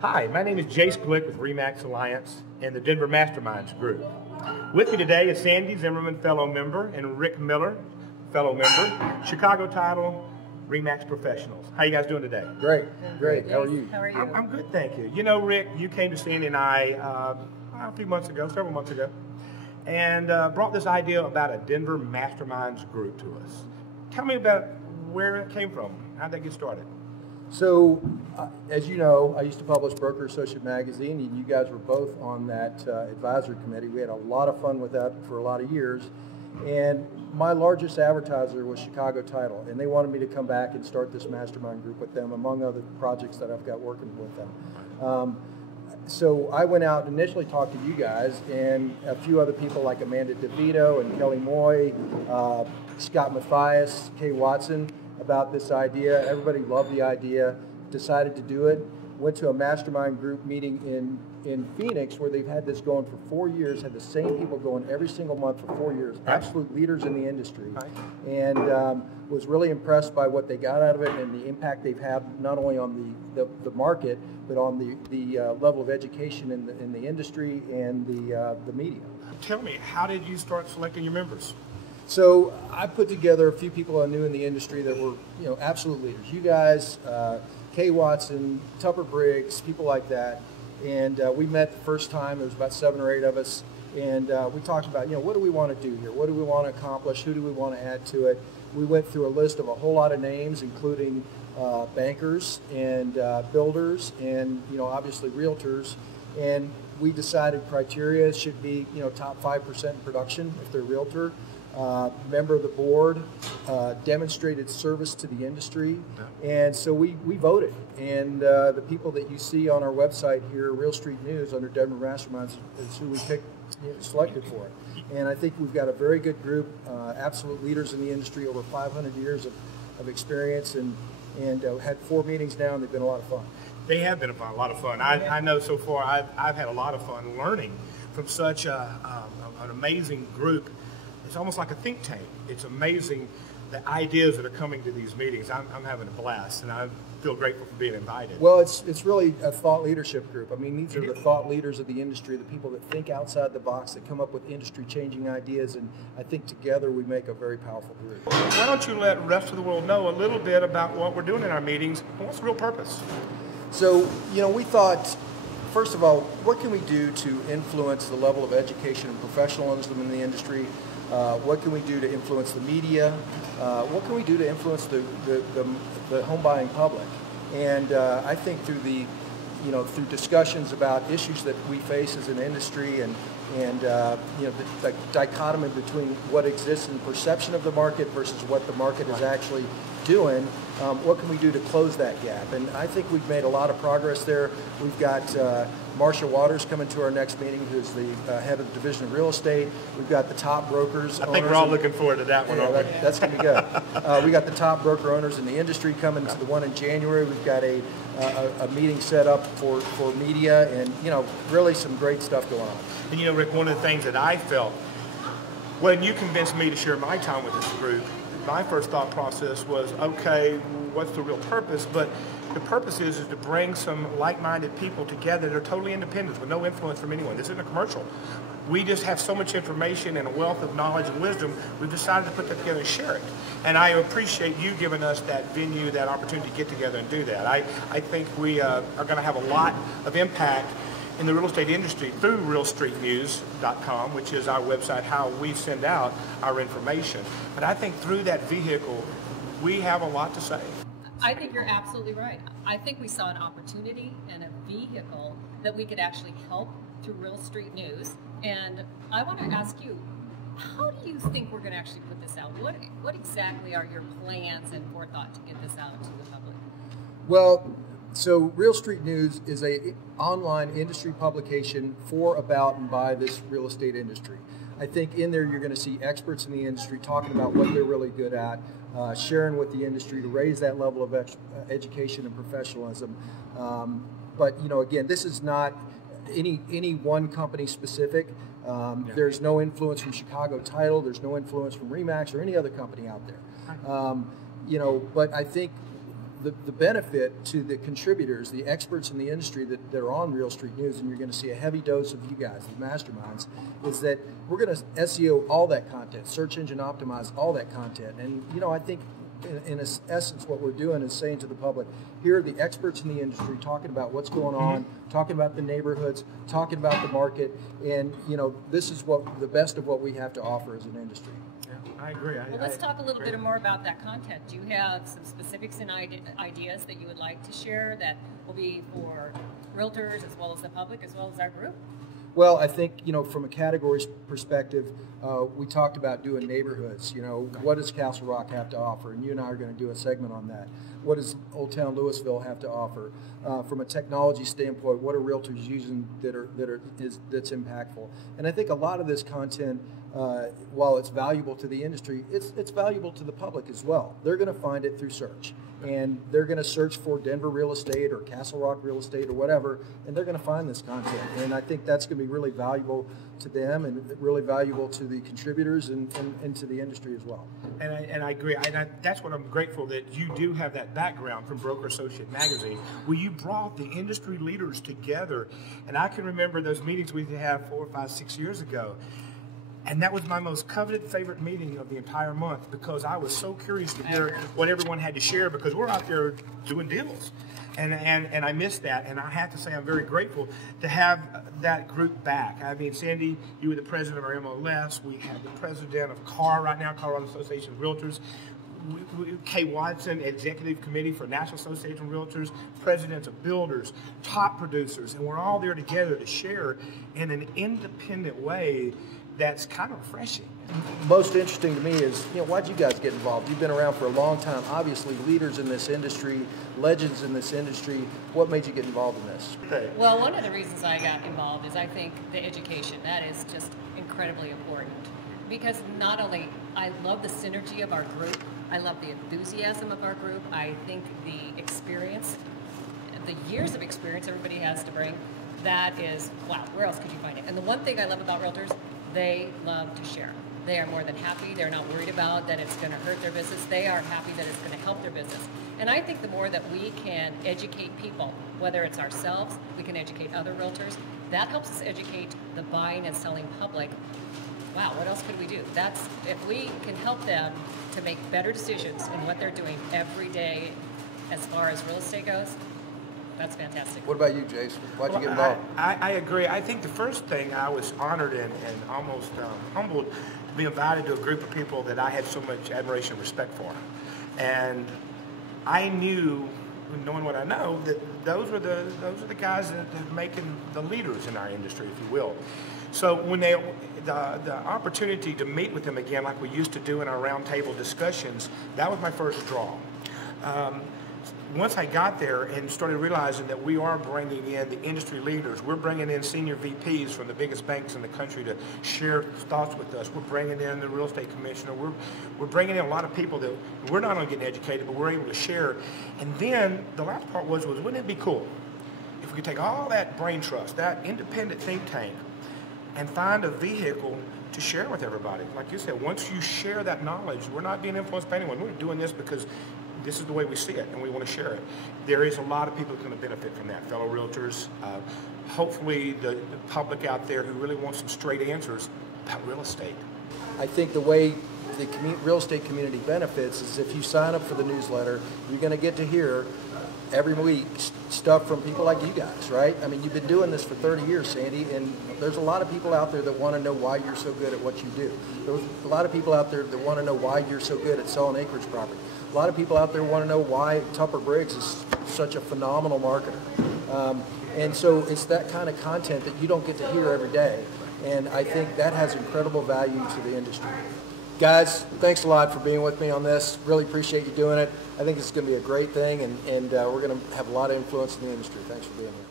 Hi, my name is Jace Glick with RE/MAX Alliance and the Denver Masterminds group. With me today is Sandi Zimmerman, fellow member, and Rick Miller, fellow member, Chicago title, RE/MAX Professionals. How you guys doing today? Great, great. How are you? How are you? I'm good, thank you. You know, Rick, you came to Sandi and I a few months ago, several months ago, and brought this idea about a Denver Masterminds group to us. Tell me about where it came from. How'd that get started? So, as you know, I used to publish Broker Associate Magazine, and you guys were both on that advisory committee. We had a lot of fun with that for a lot of years. And my largest advertiser was Chicago Title, and they wanted me to come back and start this mastermind group with them, among other projects that I've got working with them. So I went out and initially talked to you guys and a few other people like Amanda DeVito and Kelly Moy, Scott Mathias, Kay Watson, about this idea. Everybody loved the idea, decided to do it, went to a mastermind group meeting in Phoenix where they've had this going for 4 years, had the same people going every single month for 4 years, absolute leaders in the industry, and was really impressed by what they got out of it and the impact they've had not only on the market, but on the level of education in the industry and the media. Tell me, how did you start selecting your members? So I put together a few people I knew in the industry that were, absolute leaders. You guys, Kay Watson, Tupper Briggs, people like that. And we met the first time. There was about 7 or 8 of us, and we talked about, what do we want to do here? What do we want to accomplish? Who do we want to add to it? We went through a list of a whole lot of names, including bankers and builders, and obviously realtors. And we decided criteria should be, top 5% in production if they're a realtor. Member of the board, demonstrated service to the industry, and so we voted. And the people that you see on our website here, Real Street News, under Denver Masterminds, is who we picked, selected for it. And I think we've got a very good group, absolute leaders in the industry, over 500 years of experience, and had 4 meetings now, and they've been a lot of fun. They have been a lot of fun. I know so far I've had a lot of fun learning from such an amazing group. It's almost like a think tank. It's amazing the ideas that are coming to these meetings. I'm having a blast, and I feel grateful for being invited. Well, it's really a thought leadership group. I mean, these are the thought leaders of the industry, the people that think outside the box, that come up with industry-changing ideas, and I think together we make a very powerful group. Why don't you let the rest of the world know a little bit about what we're doing in our meetings and what's the real purpose? So, we thought, first of all, what can we do to influence the level of education and professionalism in the industry? What can we do to influence the media? What can we do to influence the home buying public? And I think through through discussions about issues that we face as an industry and the dichotomy between what exists in perception of the market versus what the market is actually doing, what can we do to close that gap? And I think we've made a lot of progress there. We've got Marcia Waters coming to our next meeting, who's the head of the Division of Real Estate. We've got the top brokers. I think we're all looking forward to that one. Yeah, that's going to be good. We got the top broker owners in the industry coming to the one in January. We've got a meeting set up for media, and really some great stuff going on. And Rick, one of the things that I felt when you convinced me to share my time with this group, my first thought process was, okay, what's the real purpose? But the purpose is to bring some like-minded people together. They're totally independent with no influence from anyone. This isn't a commercial. We just have so much information and a wealth of knowledge and wisdom, we've decided to put that together and share it. And I appreciate you giving us that venue, that opportunity to get together and do that. I think we are going to have a lot of impact in the real estate industry through realstreetnews.com, which is our website, how we send out our information. But I think through that vehicle, we have a lot to say. I think you're absolutely right. I think we saw an opportunity and a vehicle that we could actually help through Real Street News. And I want to ask you, how do you think we're going to actually put this out? What exactly are your plans and forethought to get this out to the public? Well, so Real Street News is a online industry publication for, about, and by this real estate industry. I think in there you're going to see experts in the industry talking about what they're really good at, sharing with the industry to raise that level of education and professionalism. But again, this is not any one company specific. There's no influence from Chicago Title. There's no influence from RE/MAX or any other company out there. But I think the benefit to the contributors, the experts in the industry that are on Real Street News, and you're going to see a heavy dose of you guys, the masterminds, is that we're going to SEO all that content, search engine optimize all that content. And, you know, I think in essence what we're doing is saying to the public, here are the experts in the industry talking about what's going on, talking about the neighborhoods, talking about the market, and, you know, this is what the best of what we have to offer as an industry. I agree. Well, let's talk a little bit more about that content. Do you have some specifics and ideas that you would like to share that will be for realtors as well as the public as well as our group? Well, I think, you know, from a categories perspective, we talked about doing neighborhoods. You know, what does Castle Rock have to offer? And you and I are going to do a segment on that. What does Old Town Louisville have to offer? From a technology standpoint, what are realtors using that's impactful? And I think a lot of this content, while it's valuable to the industry, it's valuable to the public as well. They're going to find it through search. And they're going to search for Denver real estate or Castle Rock real estate or whatever, and they're going to find this content. And I think that's going to be really valuable to them and really valuable to the contributors and to the industry as well. And I agree. That's what I'm grateful that you do have that background from Broker Associate Magazine, where you brought the industry leaders together. And I can remember those meetings we had 4, 5, 6 years ago. And that was my most coveted favorite meeting of the entire month, because I was so curious to hear what everyone had to share, because we're out there doing deals. And I missed that, and I have to say I'm very grateful to have that group back. I mean, Sandi, you were the president of our MLS. We have the president of CAR right now, Colorado Association of Realtors. Kay Watson, Executive Committee for National Association of Realtors, presidents of builders, top producers, and we're all there together to share in an independent way that's kind of refreshing. Most interesting to me is, you know, why'd you guys get involved? You've been around for a long time, obviously leaders in this industry, legends in this industry. What made you get involved in this? Well, one of the reasons I got involved is I think the education, that is just incredibly important. Because not only, I love the synergy of our group, I love the enthusiasm of our group, I think the experience, the years of experience everybody has to bring, that is, wow, where else could you find it? And the one thing I love about realtors, they love to share. They are more than happy. They're not worried about that it's going to hurt their business. They are happy that it's going to help their business. And I think the more that we can educate people, whether it's ourselves, we can educate other realtors, that helps us educate the buying and selling public. Wow, what else could we do? That's, if we can help them to make better decisions in what they're doing every day as far as real estate goes, that's fantastic. What about you, Jace? Why'd you get involved? I agree. I think the first thing, I was honored and almost humbled to be invited to a group of people that I had so much admiration and respect for. And I knew, knowing what I know, that those are the guys that are making the leaders in our industry, if you will. So when the opportunity to meet with them again, like we used to do in our roundtable discussions, that was my first draw. Once I got there and started realizing that we are bringing in the industry leaders, we're bringing in senior VPs from the biggest banks in the country to share thoughts with us. We're bringing in the real estate commissioner. We're bringing in a lot of people that we're not only getting educated, but we're able to share. And then the last part was wouldn't it be cool if we could take all that brain trust, that independent think tank, and find a vehicle to share with everybody? Like you said, once you share that knowledge, we're not being influenced by anyone. We're doing this because this is the way we see it, and we want to share it. There is a lot of people that are going to benefit from that, fellow realtors, hopefully the public out there who really wants some straight answers about real estate. I think the way the real estate community benefits is if you sign up for the newsletter, you're going to get to hear every week stuff from people like you guys, right? I mean, you've been doing this for 30 years, Sandi, and there's a lot of people out there that want to know why you're so good at what you do. There's a lot of people out there that want to know why you're so good at selling acreage property. A lot of people out there want to know why Tupper Briggs is such a phenomenal marketer. And so it's that kind of content that you don't get to hear every day. And I think that has incredible value to the industry. Guys, thanks a lot for being with me on this. Really appreciate you doing it. I think it's going to be a great thing, and we're going to have a lot of influence in the industry. Thanks for being here.